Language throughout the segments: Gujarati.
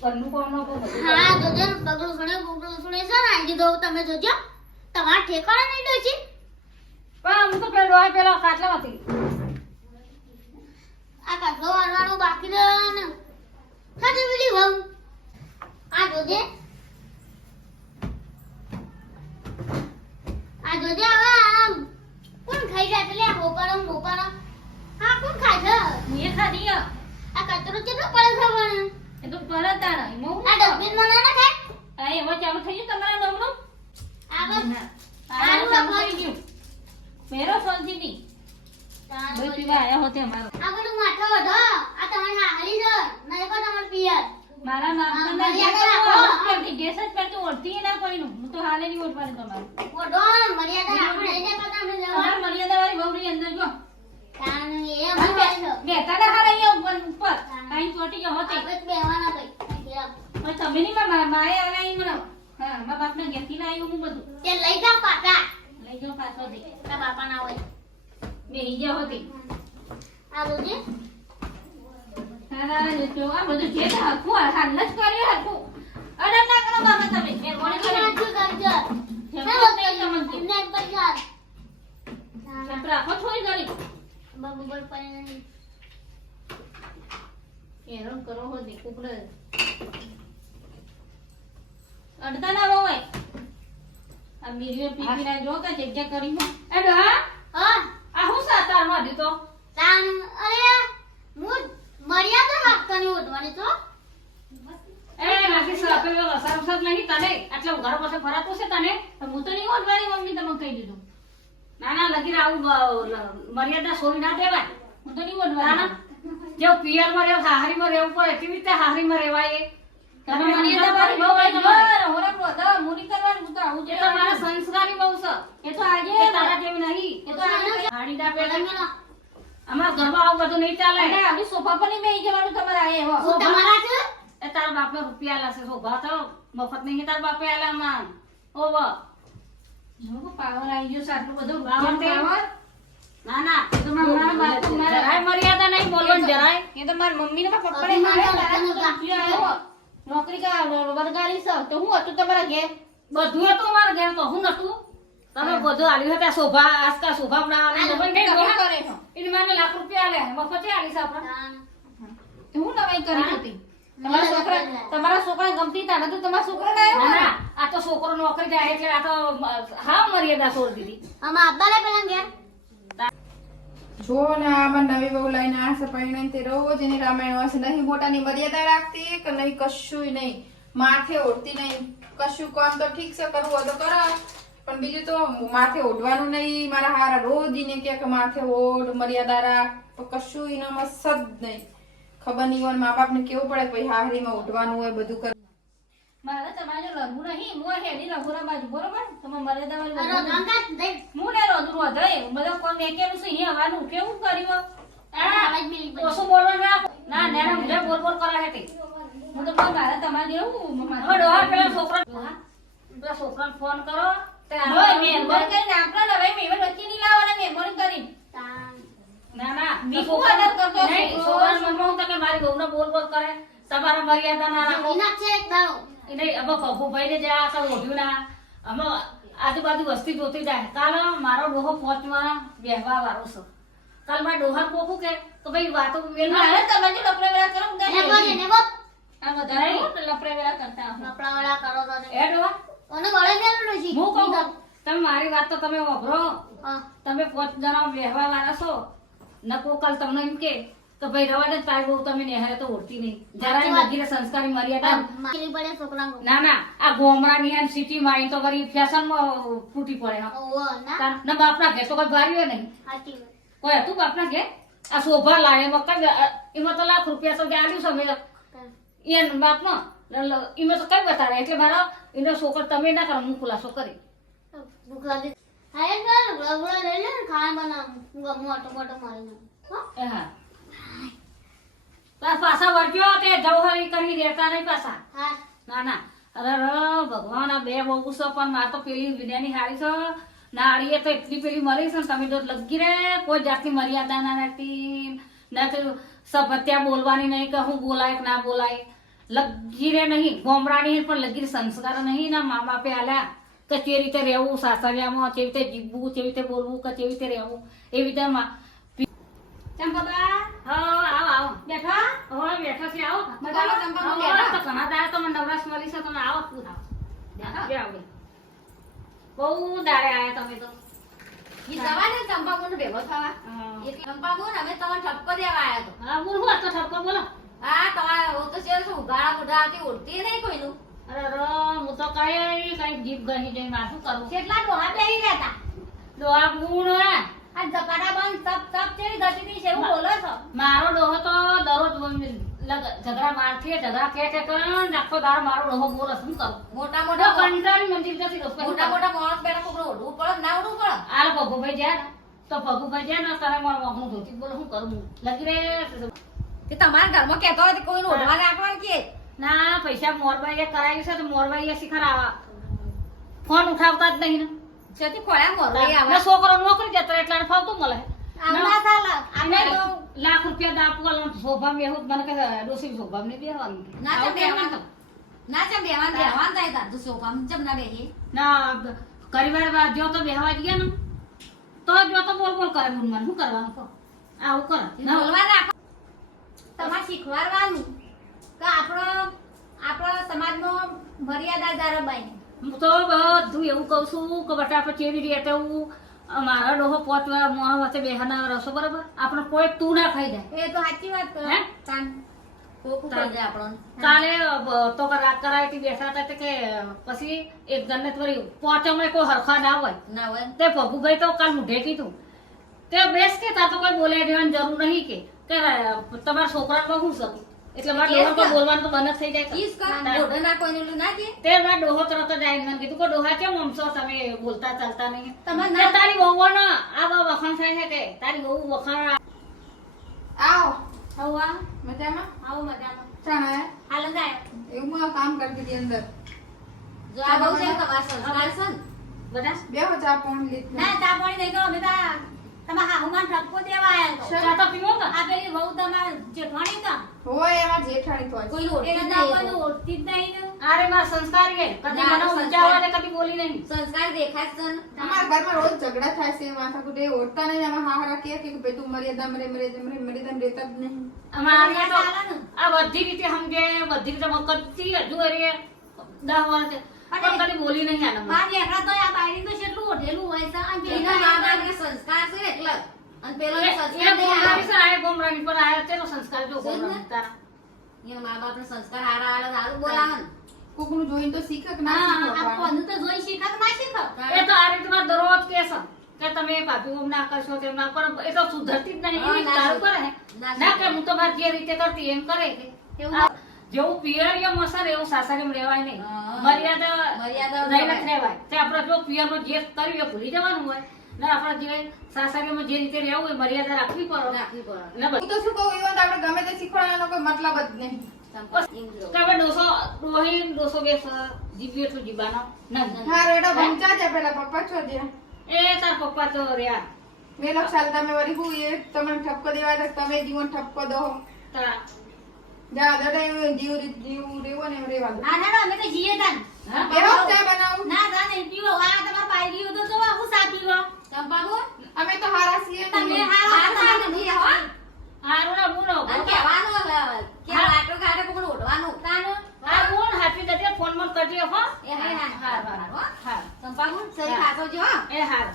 ઘરનું કોમ નો કોમ બધું હા કરવું. જોજો બગડું સુણે છે ને આજી દો તમે જોજો તમાર ઠેકાણા નહીં ડોશી પણ હું તો પેલો ડોહા પેલા ખાટલામાંથી આ કાટલો વાળવાનું બાકી છે ને સાચું પેલી વહુ આ જોજે હવે આમ કોણ ખાઈ જાય એટલે મોપારો હા કોણ ખાય છે મેં ખાધી હે. આ કચરો કેટલો પડે છે પણ એ તો પરત તારા એમાં હું આ ડસ્ટબિન માં ના નાખે આ એમાં ચાલુ થઈ ગયું તમારા નમનું આ બસ સારું ચાલુ થઈ ગયું મેરો સોલજીની ભાઈ પીવા આયા હોતે અમારો આ બધું માથો વધો આ તમારી હાલી છે નહીં કો તમાર પિયર મારા નામ હા, તો મર્યાદા રાખો. ગેસ જ પડતું ઓળતી ના કોઈનું હું તો હાલે નહીં ઓળવાની તમારું મોઢો મર્યાદા આપણે એને પતા આપણે તમારી જવા મર્યાદા વાળી વહુની અંદર જો કાન એ અમારે છે બેઠા હારે અહીંયા ઉપર કાઈ ચોટી ગયો હોતે આપણે બેહવાના કઈ પણ તમે નહીં મારે આલા અહીં મને હા મારા બાપના ઘેરથી ના આવ્યું હું બધું તે લઈ જા પાકા લઈ જાઓ પાછો દે તારા બાપા ના હોય બેહી ગયા હોતી આ રોજે હા જો આ બધું જે હરખું હાલ જ કર્યું હરખું અડર ના કરો બાપા તમે મેં કોને કોને કરે નાખ્યું કરજો જમવા નહીં જમવા દે. એમને પૈસા છત્ર રાખો છોડી ગળી બબલ પણ હેરાન કરો હો દે કુકડે અડતા ના હોય આ મીરીઓ પીપી ના જો કે જગ્યા કરી હો એ ડોહા હા આ હું સાતાર માં દીધો તાન અરે હું મર્યાદા રાખવાની ઉઠવાની તો એ નાખી સાપેલ રસાર ઉસાર નહીં તને આટલા ઘર પાસે ફરાતું છે તને તો હું તો નહીં ઓળવાની મમ્મી તમને કહી દીધું ના ના લગીને આવું મર્યાદા છોડી ના દેવાય હું તો નહીં ઓળવાની જો પિયર માં રહેવું હાહરી માં રહેવું પડે કેવી રીતે હાહરી માં રહેવાય તમે મર્યાદા વાળી બહુ હોય તમારી હોરા બધા મુની કરવાનું હું તો આવું એ તો મારા સંસ્કારી બહુ છે એ તો આજે એ તારા જેવી નહીં એ તો આજે હાડીદા પેલા અમારા ઘરમાં આવું બધું નહીં ચાલે અને આવી સોફા પર નહીં બેસી જવાનું તમારે આ એવો હું તમારા છે એ તારા બાપને રૂપિયા લાશે શોભા તો મફત નહીં તારા બાપે આલા માં ઓવ જો પાવર આવી ગયો છે આટલું બધું પાવર તે? પાવર ના ના એ તો મારા બાપુ મારા જરાય મર્યાદા નહીં બોલવાનું જરાય એ તો મારી મમ્મી ને પપ્પા ને તો મારે મારા તારા લગ્ન ગાંઠિયો આવ્યો નોકરી કા વરગાડી છે તો હું હતું તમારા ઘેર બધું હતું મારા ઘેર તો હું નતું તમે બધું આલ્યું હતા શોભા આજકા શોભા બનાવવાની તમે કરે છો એને મને લાખ રૂપિયા આલે મફતે આલી છે આપણે તો હું નવાઈ કરી હતી તમારા છોકરા ગમતી તા નતું તમારા છોકરા ના ના આવ્યો ના આ તો છોકરો નોકરી જાય એટલે આ તો હા મર્યાદા છોડી દીધી આમાં અબ્બાલે પેલા ઘેર જો ને આમાં નવી બહુ લઈને આ છે પરિણામ તે રોજ એની રામાયણ વાંચે નહીં મોટાની મર્યાદા રાખતી કે નહીં કશુંય નહીં માથે ઓઢતી નહીં કશું કામ તો ઠીક છે કરવું હોય તો કરો પણ બીજું તો માથે ઓઢવાનું નહીં મારા હારા રોજ ઈને કે માથે ઓઢ મર્યાદા રાખ તો કશું એનામાં સદ નહીં ખબર નહીં હોય મા બાપને કેવું પડે પછી હાહરીમાં ઓઢવાનું હોય બધું કર મારે તમારે રઘુ નહીં હું હેડી રઘુરા બાજુ બરોબર તમે મર્યાદા વાળી અરે વગર ગંગા દે હું ને રોધું વધે બધા કોણ મેકેલું છે અહીંયા આવવાનું કેવું કર્યું આવાજ મિલી પડી ઓછું બોલવાનું રાખ ના ના મુજે બોલ બોલ કરા હે તે હું તો પણ મારે તમારે જેવું હવે ડોહા પેલા છોકરાને ફોન કરો તે મેમોરી કરીને આપણા હવે મેમોરી વચ્ચે નહીં લાવવાના મેમોરી કરીને તાન ના ના મીઠું order કરતો હશે. નહીં, છોકરાને મનમાં હું તો કે મારી બહુને બોલ બોલ કરે તમારા મર્યાદા ના રાખો વિના છે એક દાડો નહીં અમે કભુભાઈ ને જ્યાં તો ઓઢ્યું ના અમે આજુબાજુ વસ્તી જોતી જાય કાલ મારો ડોહો પહોંચવા બેહવા વાળો છે કાલ મારા ડોહા કોકું કે તો ભાઈ વાતો મેલ મારે તમે જો લફડા વેલા કરો હું ને બોલ તો ને બોલ આ બધા લફડા વેલા કરતા હો. કપડાવાળા કરો તો ને. એ ડોહા ઓને ગળે મેલું નથી હું કહું તમે મારી વાત તો તમે વાપરો હા તમે 5 જણા બેહવા વાળા છો નકો કાલ તમને એમ કે ભાઈ રવા દે તારી બહુ તમે નેહારે તો ઓળતી નહીં જરાય નગીરે સંસ્કારી મર્યાદા મારી પડે છોકરાને ના ના આ ગોમરાની અને સિટીમાં અહીં તો વળી ફેશનમાં ફૂટી પડે હા ઓવો ના તાર- ના બાપના ઘેર તો કોઈ ભારી હોય નહીં સાચી વાત. કોઈ હતું બાપના ઘેર આ શોભા લાવે મક્કા એમાં તો લાખ રૂપિયા તો આલ્યું છે મેં એને બાપમાં એમાં તો કઈ બતાડે એટલે મારા એનો છોકરો તમે ના કરો હું ખુલાસો કરી ભૂખ લાગી હા એ કર રગડા લઈ લે ને ખાવા બનાવું મોટો મોટો મારીને હો એ હા તાર પાછા વળગ્યો તે જવહરી કરી રહેતા નહીં પાછા હા ના ના અરે ભગવાન આ બે બહુ છે પણ માર તો પેલી વિદ્યાની હારી છે નાળીએ તો એટલી પેલી મળી છે ને તમે જો લગી રે કોઈ જાતની મર્યાદા ના રાખતી ના તો સભત્યા બોલવાની નહીં કે હું બોલાય કે ના બોલાય લગીરે નહીં ગોમરાની પણ લગીરે સંસ્કાર નહીં ના મા બાપે આલ્યા કે કેવી રીતે રહેવું સાસરિયામાં કેવી રીતે જીવવું કેવી રીતે બોલવું કે કેવી રીતે રહેવું એવી રીતે ચંપાબા હા આવો આવો બેઠા હવે બેઠા છે આવો બધાનો ચંપાબા હવે બેઠા. તો ઘણા દાડે તમને નવરાશ મળી છે તમે આવો પૂરા બેઠા. આવડે બહુ દાડે આયા તમે તો ઈ જવાને ચંપાબુને ભેગો થવા હા. એટલે ચંપાબુન અમે તમારે ઠપકો દેવા આયા તો હા બોલ હું તો ઠપકો બોલો હા તમારે હું તો છે શું ઉઘાડા બુઢાથી ઉડતી નહીં કોઈનું અરે હું તો કઈ જીભ ગઈ જઈ માથું કરું કેટલા ડોહા બેહી રહ્યા હતા ડોહા ગુણ હે આ જકાડા બંધ તપ તપ જેવી ગતિથી છે એવું બોલો છો મારો ડોહો તો દરરોજ ઝઘડા મારથી ઝઘડા કે કણ આખો દાડો મારો ડોહો બોલે શું કરું મોટા મોટો મોટા કંટાળી મંદિર જતી રહું. મોટા મોટા માણસ બેઠા કોકનો ઓઢવું પડે ના ઓઢવું પડે આલ ભગુભાઈ જાય ને તો ભગુભાઈ જાય ને તારે મારું વાંકનું ધોતી બોલે શું કરું હું લગી રે કે તમારા ઘરમાં કહેતો હોય તો કોઈને ઓઢવા રાખવાનું કે ના પૈસા મોરબાઈએ કરાવ્યું છે તો મોરબાઈએ શીખરાવા ફોન ઉઠાવતા જ નહીં ને છેતી ખોળ્યા મોરવાઈ આવે ના છોકરો નોકરી જતો એટલે ફાવતું મળે આવડા ચાલે આપણે તો લાખ રૂપિયા તો આપવા શોભા બેહું મને કહે ડોસી શોભા ને બેહવાનું ના તો આવું બેહવાનું. કહેવાનું. ના ચમ બેહવાન બેહવાન થાય તાર તું સોફામાં ચમ ના બેહી ના કરીવાર જો તો બેહવા ગયા ને તો જો તો બોલ બોલ કરે મને શું કરવાનું કહો આવું કરે ના બોલવા રાખો તમારે શીખવાડવાનું કે આપણો સમાજમાં મર્યાદા જાળવવાની હું તો બધું એવું કહું છું કે બટા આપણે કેવી રીતે હું મારા ડોહો પોત મોહ વચ્ચે બેહાના રસો બરાબર આપણે કોઈ તું ના ખાઈ જાય એ તો સાચી વાત કહો. હે? તાન કોકું થઈ જાય આપણને. કાલે તો રાત કરાવી બેઠા હતા તે કે પછી એક જણને વળી પોચમાં કોઈ હરખા ના હોય ના હોય તે ભગુભાઈ તો કાલ મુઢે કીધું તે બેસ કે તા તો કોઈ બોલે દેવાની જરૂર નહીં કે તમારા છોકરામાં શું શકું એટલે મારા ડોહા કોઈ બોલવાનું તો બંધ જ થઈ જાય ઈસ કર તાર. મોઢે ના કોઈને ઓલું ના દે તે મારા ડોહો તરત જ આવીને મને કીધું કે ડોહા કેમ આમ છો તમે બોલતા ચાલતા નહીં તમારે કે ના તારી વહુ ને આ બા વખાણ થાય છે કે તારી વહુ વખાણ આવો હવા મજામાં આવો મજામાં ચાણા હે? હાલ જાય એવું હું કામ કરતી હતી અંદર જો આ બહુ છે તમારા સંસ્કાર છે ને. બધા બેહો ચા પાણી લીધું ના ચા પાણી નહીં કરો અમે તો તમારા હાહુમાન ઠપકો દેવા આયા છો. ચા તો પીવો ને આ પેલી વહુ તમારા જેઠવાણી તો હોય એમાં જેઠાણી તો કોઈ ઓળખી જ નહીં કોઈ ઓળખી જ નહીં ને. અરે મારા સંસ્કાર કે કદી ના, મને સંસ્કાર. ઊંચા અવાજે કદી બોલી નહીં સંસ્કાર દેખાય છે ને. અમારા ઘરમાં રોજ ઝઘડા થાય છે માથાકૂટ એ ઓળતા નહીં આમાં હાહરા કે ભાઈ તું મર્યાદા મર્યાદા રહેતા જ નહીં અમારે તો ચાલે ને. આ બધી રીતે સમજે બધી રીતે મકતી હજુ અરે 10 વર્ષ પણ કદી બોલી નહીં આના બાર લેકડા તો આ બાયડી તો કેટલું ઓઢેલું હોય છે અને પેલા મા બાપને સંસ્કાર છે એટલે અને પેલો સંસ્કાર નહીં આવે. ગોમરાની પર આયા તેનો સંસ્કાર જો છે જ ને? ગોમરાની તારા એના મા બાપને સંસ્કાર હારા હારા સારું બોલાવે ને. કોકનું જોઈને તો શીખે કે ના હા, શીખે આ કોનું તો જોઈ શીખે કે ના શીખે? એ તો આ રીતમાં દરરોજ કહે છે કે તમે ભાભી ઓમ ના કરશો તેમ ના પણ એ તો સુધરતી જ નહીં હા, એવી ના તારું કરે હે ના ના કે હું તો મારી જે રીતે કરતી એમ કરે કે એવું આ જેવું પિયરિયમ હશે ને એવું સાસરીમાં રહેવાય નહીં હા. મર્યાદા મર્યાદા નહીં રહેવાય. જ રહેવાય તે આપણે જો પિયરમાં જે કર્યું એ ભૂલી જવાનું હોય ને આપણે જે સાસરીમાં જે રીતે રહેવું હોય મર્યાદા રાખવી પડે રાખવી પડે. ને બધું હું તો શું કહું એવું આપણે ગમે તે શીખવાડવાનો કોઈ મતલબ જ નહીં સંસ્કાર. કે હવે ડોસો બેસ જીવ્યો એટલું જીવવાનો નહીં હા રેડો વંચા છે પેલા પપ્પા છો જે એ તાર પપ્પા તો રહ્યા મેલો સાલ તમે વળી હું એ તમને ઠપકો દેવા હતા તમે જીવન ઠપકો દો તારા જા દડે જીવ રેવો ને એમ રેવા દો ના ના ના, અમે તો જીએ તાન. હા? બેહો ચા બનાવું ના ના નહીં પીવો. આ તમારા બાયડીઓ તો જોવા હું સા પીવો. ચંપાબુ, અમે તો હારા છીએ ને. તમે હારા તમારે નહીં હો. હારું ના બોલો અને કહેવાનું હવે, કે આટલો કાઢે કોકને ઓઢવાનું. કાનો? હા બોલ હાથી જજે ફોન માં કરજે હો એ હા, હા, હાર હા, હાર હો. હાર ચંપાબુ, સહી હા. ખાતો જો, હો. એ હાર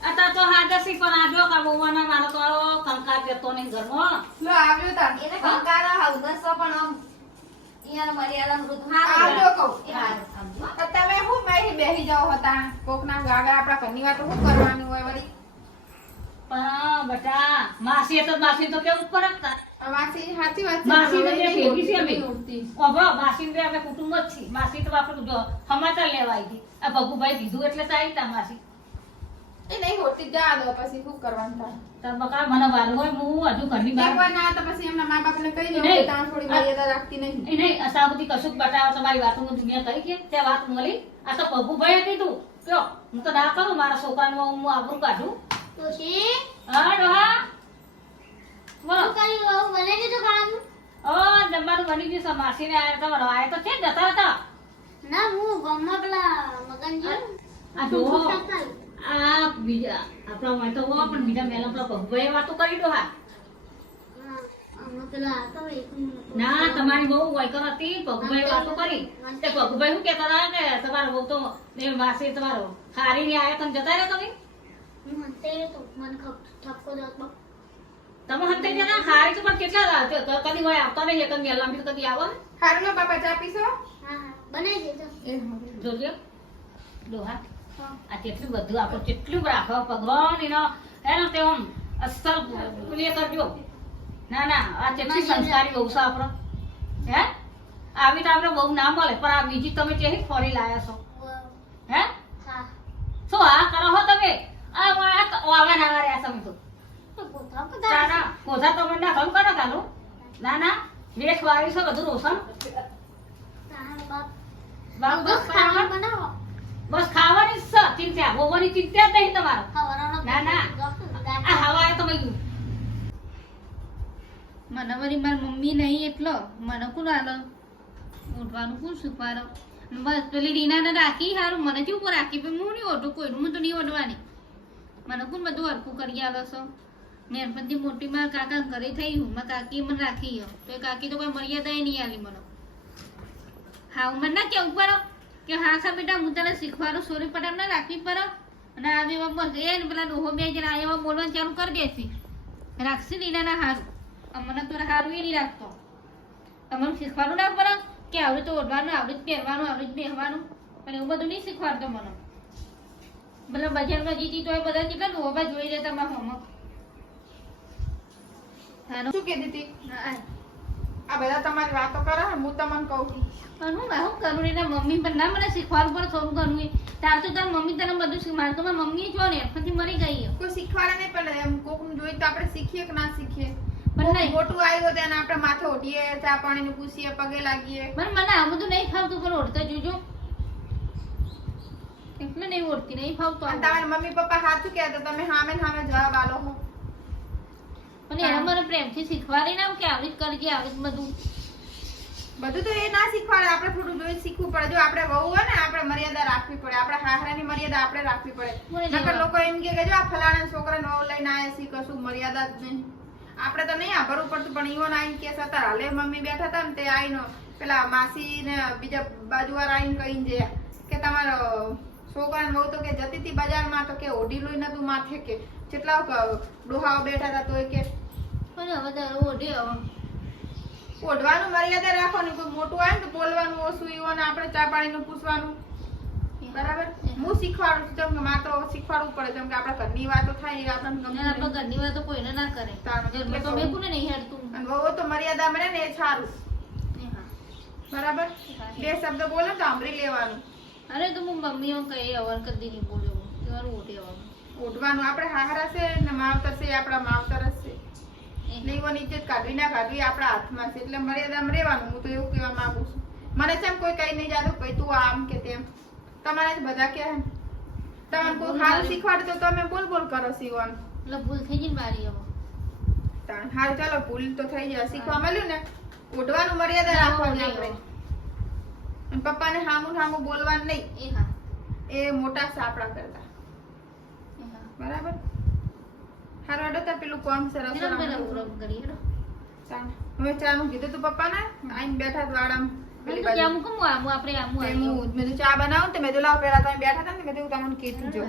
અત્યારે તો હાજસી પણ આજો કા બોવાના મારો તો કંકાર જતો નહીં ઘરમાં લો આવ્યો તા એને કંકારા હાઉદસ તો પણ આમ ઈયાનો મર્યાદા મૃત આવજો હારું. કહું. એ હારું, સમજો. તો તમે હું મારી બેહી જાઓ હતા કોકના ગાગા આપણા ઘરની વાતો શું કરવાની હોય વળી પણ બટા માસી તો કેવું પડે તા આ માસી સાચી વાત છે માસી તો હવે જે નહીં ભેગી છે અમે. નહીં ઉડતી. ઓભો માસી ને આપણે કુટુંબ જ છીએ માસી તો આપણે જો સમાચાર લેવા આવી હતી આ ભગુભાઈ કીધું એટલે તો આવી તા માસી એ નહીં ઉડતી જા દો પછી શું કરવાનું થાય તાર બકા મને વાલું હોય હું હજુ ઘરની બહાર એકવાર ના તો પછી એમના મા બાપને કહી દો નહીં. કે ત્યાં થોડી મર્યાદા રાખતી નહીં એ નહીં અસા બધી કશુંક બતાવો તમારી વાતોમાં દુનિયા કરી કે તે વાત મળી આ તો ભગુભાઈએ કીધું કયો હું તો ના કરું મારા છોકરાનું હું આબરૂ કાઢું ડોશી હા ડોહા બોલો શું કર્યું? બનાવી દીધું ખાવાનું? ઓ જમવાનું બની ગયું છે માસીને આયા તમારો આયા તો છે જ જતા હતા ના હું ગામમાં પેલા મગનજી આ જોવો આ બીજા આપણા માં તો હો પણ બીજા મેલા પેલા ભગવાઈ વાતો કરી દો હા પેલા ના તમારી બહુ વાયકર હતી ભગવાઈ વાતો કરી તે ભગવાઈ શું કહેતા હતા કે તમારો બહુ તો ને માસી તમારો હારીને આયા તમે જતા રહ્યા તમે હું હંતે તો મને ઠપકો દેતો તમે હંતે જણા હારી તો પણ કેટલા કદી હોય આવતા નહીં એક મેલા બી કદી આવો ને હારું લો બાપા ચા પીશો હા હા બનાવી દેજો એ હવે જોજો ડોહા આ કેટલું બધું આપણે કેટલું રાખો ભગવાન એનો તે આમ અસલ પ્રિય કરજો ના ના આ કેટલી સંસ્કારી બહુ છે આપણો હે આવી તો આપણે બહુ ના મળે પણ આ બીજી તમે કેવી ફરી લાયા છો હે હા શું હા કરો હો તમે આ આવા ના રહ્યા તમે તો તો પોતા તારા કોધા તમે ના ઘણું કરો ચાલુ ના ના વેશ વાળી છે બધું રોશન બાપ બાપ બસ બસ ખાવાનું બનાવો બસ ખાવાની જ છે ચિંતા બોવાની ચિંતા જ નહીં તમારે ખાવાનો ના, ના. આ હવાએ તમે મને વળી મારી મમ્મી નહીં એટલો મને કોણ આલો ઓઢવાનું કોણ શીખવાડો બસ પેલી રીનાને રાખી સારું મને કેવું કોણ રાખી પણ હું નહીં ઓઢું કોઈનું હું તો નહીં ઓઢવાની મને કોણ બધું હરખું કરી આલો છો નેનપણથી મોટી મારા કાકા ઘરે થઈ હું મારા કાકી મને રાખી તો એ કાકી તો કોઈ મર્યાદા નહીં આલી મને હા મને ના કેવું પડો કે હા બેટા હું તને શીખવાડું સોરી પટામ ના રાખવી પડો અને આવી એવા બસ એ ને પેલા ડોહો બે જણા એવા બોલવાનું ચાલુ કરી દેશે રાખશે રીનાના હારું અમને તો હારું એ નહીં રાખતો તમને શીખવાનું ના પડે કે આવડે તો ઓઢવાનું આવડે જ પહેરવાનું આવડે જ બેહવાનું પણ એવું બધું નહીં શીખવાડતો મને મતલબ બજારમાં જીતી તો એ બધા કેટલા ડોહા જોઈ લેતા મારા હોમવર્ક હાનો શું કહેતી હતી હા આ બધા તમારી વાતો કરે ને હું તમને કહું પણ હું કરું એના મમ્મી પણ ના મને શીખવાડવું પડે થોડું ઘણું એ તાર તો તાર મમ્મી તને બધું શીખવાડે તો મારી મમ્મી જો ને પછી મરી ગઈ કોઈ શીખવાડે નહીં પણ એમ કોકનું જોઈ તો આપણે શીખીએ કે ના શીખીએ પણ નહીં મોટું આવ્યું તેને આપણે માથે ઓઢીએ ચા પાણીને પૂછીએ પગે લાગીએ પણ મને આ બધું નહીં ફાવતું પણ ઓઢતા જોજો એટલે નહીં ઓઢતી નહીં ફાવતું અને આ તમારા મમ્મી પપ્પા સાચું કહે તો તમે સામે ને સામે જવાબ આલો હો પણ એને મને પ્રેમથી શીખવાડી ના કે આવી જ કરજે આવી જ બધું બધું તો એ ના શીખવાડે આપણે થોડું જોઈ શીખવું પડે જો આપણે વહુ હોય ને આપણે મર્યાદા રાખવી પડે આપણે હાહરાની મર્યાદા આપણે રાખવી પડે નકર લોકો એમ કહે કે જો આ ફલાણા છોકરાને વહુ લઈને આયા શી કશું મર્યાદા જ નહીં આપણે તો નહીં આભરવું પડતું પણ ઈવન આઈને કે સતા હાલે મમ્મી બેઠા હતા ને તે આઈને પેલા માસી ને બીજા બાજુવાળા આઈને કહીને ગયા કે તમારો છોકરાને વહુ તો કે જતી હતી બજારમાં તો કે ઓઢી લોઈ નતું માથે કે કેટલા ડોહાઓ બેઠા હતા તો એ કે પણ હવે તારે ઓઢે હવે ઓઢવાનું મર્યાદા રાખવાની કોઈ મોટું આવે ને તો બોલવાનું ઓછું ઈવન આપણે ચા પાણીનું પૂછવાનું બરાબર હું શીખવાડું છું જેમ કે માં તો શીખવાડવું પડે જેમ કે આપણા ઘરની વાતો થાય એ આપણને ગમે આપણે નહીં. ઘરની વાતો કોઈને ના કરે તારું એટલે તો મેં કોને નહીં હેડતું અને વહુ તો મર્યાદા મળે ને એ સારું એ હા બરાબર બે શબ્દ બોલે ને તો સાંભળી લેવાનું અરે તો હું મમ્મીઓ કઈ અવર કદી નહીં બોલ્યો તમારું ઓઢે આવવાનું ઓઢવાનું આપણે હાહરા છે ને માવતર છે એ આપણા માવતર જ છે નહીં ઇજ્જત કાઢવી ના કાઢવી આપણા હાથમાં છે એટલે મર્યાદામાં રહેવાનું હું તો એવું કહેવા માંગુ છું મને છે કોઈ કઈ નહીં જાતું ભાઈ તું આમ કે તેમ તમારે જ બધા કહે ને તમને કોઈ સારું શીખવાડે તો તમે બોલ બોલ કરો સીવન એટલે ભૂલ થઈ ગઈ ને મારી હવે હારું ચાલો ભૂલ તો થઈ જાય શીખવા મળ્યું ને ઓઢવાનું મર્યાદા રાખવાની આપણે અને પપ્પાને હામું હામું બોલવાનું નહીં એ હા એ મોટા છે આપણા કરતા એ હા બરાબર હારું હેડો તાર પેલું કોમ સરસ પેલા પેલા ઉરમ કરી હેડો હવે ચાનું કીધું તું પપ્પાને આઈને બેઠા જ વાડામાં પેલી તો બાજુ. આમ કમ આમ આપણે આમ તે હું મેં કીધું ચા બનાવું ને તો મેં કીધું લાવો પેલા તમે બેઠા હતા ને મેં કીધું તમને કીધું જો